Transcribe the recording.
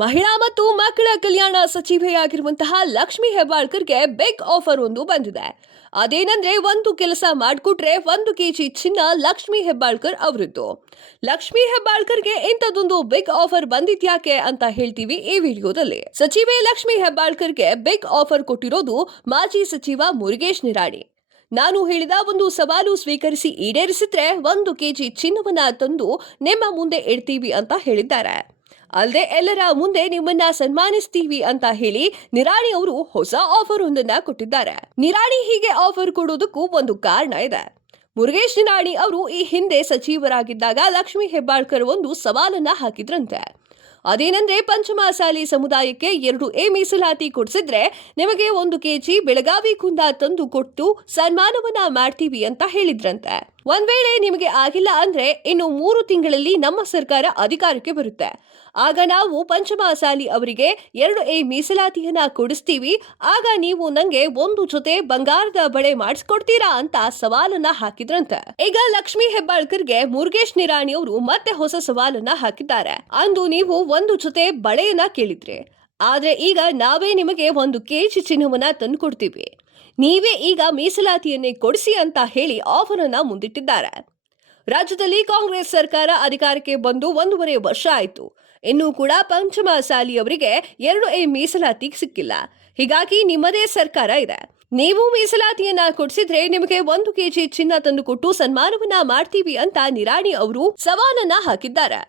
ಮಹಿಳಾ ಮತ್ತು ಮಕ್ಕಳ ಕಲ್ಯಾಣ ಸಚಿವೆಯಾಗಿರುವಂತಹ ಲಕ್ಷ್ಮಿ ಹೆಬ್ಬಾಳ್ಕರ್ಗೆ ಬಿಗ್ ಆಫರ್ ಒಂದು ಬಂದಿದೆ. ಅದೇನಂದ್ರೆ ಒಂದು ಕೆಲಸ ಮಾಡಿಕೊಟ್ರೆ 1 ಕೆಜಿ ಚಿನ್ನ ಲಕ್ಷ್ಮಿ ಹೆಬ್ಬಾಳ್ಕರ್ ಅವರದ್ದು. ಲಕ್ಷ್ಮಿ ಹೆಬ್ಬಾಳ್ಕರ್ಗೆ ಇಂಥದ್ದೊಂದು ಬಿಗ್ ಆಫರ್ ಬಂದಿದ್ಯಾಕೆ ಅಂತ ಹೇಳ್ತೀವಿ ಈ ವಿಡಿಯೋದಲ್ಲಿ. ಸಚಿವೆ ಲಕ್ಷ್ಮಿ ಹೆಬ್ಬಾಳ್ಕರ್ಗೆ ಬಿಗ್ ಆಫರ್ ಕೊಟ್ಟಿರೋದು ಮಾಜಿ ಸಚಿವ ಮುರುಗೇಶ್ ನಿರಾಣಿ. ನಾನು ಹೇಳಿದ ಒಂದು ಸವಾಲು ಸ್ವೀಕರಿಸಿ ಈಡೇರಿಸಿದ್ರೆ 1 ಕೆಜಿ ಚಿನ್ನವನ್ನ ತಂದು ನಿಮ್ಮ ಮುಂದೆ ಇಡ್ತೀವಿ ಅಂತ ಹೇಳಿದ್ದಾರೆ. ಅಲ್ಲದೆ ಎಲ್ಲರ ಮುಂದೆ ನಿಮ್ಮನ್ನ ಸನ್ಮಾನಿಸ್ತೀವಿ ಅಂತ ಹೇಳಿ ನಿರಾಣಿ ಅವರು ಹೊಸ ಆಫರ್ ಒಂದನ್ನ ಕೊಟ್ಟಿದ್ದಾರೆ. ನಿರಾಣಿ ಹೀಗೆ ಆಫರ್ ಕೊಡೋದಕ್ಕೂ ಒಂದು ಕಾರಣ ಇದೆ. ಮುರುಗೇಶ್ ನಿರಾಣಿ ಅವರು ಈ ಹಿಂದೆ ಸಚಿವರಾಗಿದ್ದಾಗ ಲಕ್ಷ್ಮಿ ಹೆಬ್ಬಾಳ್ಕರ್ ಒಂದು ಸವಾಲನ್ನ ಹಾಕಿದ್ರಂತೆ. ಅದೇನಂದ್ರೆ ಪಂಚಮಸಾಲಿ ಸಮುದಾಯಕ್ಕೆ 2A ಮೀಸಲಾತಿ ಕೊಡಿಸಿದ್ರೆ ನಿಮಗೆ 1 ಕೆಜಿ ಬೆಳಗಾವಿ ಕುಂದ ತಂದು ಕೊಟ್ಟು ಸನ್ಮಾನವನ್ನ ಮಾಡ್ತೀವಿ ಅಂತ ಹೇಳಿದ್ರಂತೆ. ಒಂದ್ ವೇಳೆ ನಿಮಗೆ ಆಗಿಲ್ಲ ಅಂದ್ರೆ ಇನ್ನು 3 ತಿಂಗಳಲ್ಲಿ ನಮ್ಮ ಸರ್ಕಾರ ಅಧಿಕಾರಕ್ಕೆ ಬರುತ್ತೆ. ಆಗ ನಾವು ಪಂಚಮಸಾಲಿ ಅವರಿಗೆ 2A ಮೀಸಲಾತಿಯನ್ನ ಕೊಡಿಸ್ತೀವಿ. ಆಗ ನೀವು ನಂಗೆ 1 ಜೊತೆ ಬಂಗಾರದ ಬಳೆ ಮಾಡಿಸ್ಕೊಡ್ತೀರಾ ಅಂತ ಸವಾಲನ್ನ ಹಾಕಿದ್ರಂತೆ. ಈಗ ಲಕ್ಷ್ಮಿ ಹೆಬ್ಬಾಳ್ಕರ್ಗೆ ಮುರುಗೇಶ್ ನಿರಾಣಿ ಅವರು ಮತ್ತೆ ಹೊಸ ಸವಾಲನ್ನ ಹಾಕಿದ್ದಾರೆ. ಅಂದು ನೀವು 1 ಜೊತೆ ಬಳೆಯನ್ನ ಕೇಳಿದ್ರಿ, ಆದ್ರೆ ಈಗ ನಾವೇ ನಿಮಗೆ 1 ಕೆಜಿ ಚಿನ್ನವನ್ನ ತಂದು ಕೊಡ್ತೀವಿ. ನೀವೇ ಈಗ ಮೀಸಲಾತಿಯನ್ನೇ ಕೊಡಿಸಿ ಅಂತ ಹೇಳಿ ಆಫರ್ ಅನ್ನ ಮುಂದಿಟ್ಟಿದ್ದಾರೆ. ರಾಜ್ಯದಲ್ಲಿ ಕಾಂಗ್ರೆಸ್ ಸರ್ಕಾರ ಅಧಿಕಾರಕ್ಕೆ ಬಂದು 1.5 ವರ್ಷ ಆಯಿತು. ಇನ್ನೂ ಕೂಡ ಪಂಚಮಸಾಲಿ ಅವರಿಗೆ 2A ಮೀಸಲಾತಿ ಸಿಕ್ಕಿಲ್ಲ. ಹೀಗಾಗಿ ನಿಮ್ಮದೇ ಸರ್ಕಾರ ಇದೆ. ನೀವು ಮೀಸಲಾತಿಯನ್ನ ಕೊಡಿಸಿದ್ರೆ ನಿಮಗೆ 1 ಕೆಜಿ ಚಿನ್ನ ತಂದು ಕೊಟ್ಟು ಸನ್ಮಾನವನ್ನ ಮಾಡ್ತೀವಿ ಅಂತ ನಿರಾಣಿ ಅವರು ಸವಾಲನ್ನ ಹಾಕಿದ್ದಾರೆ.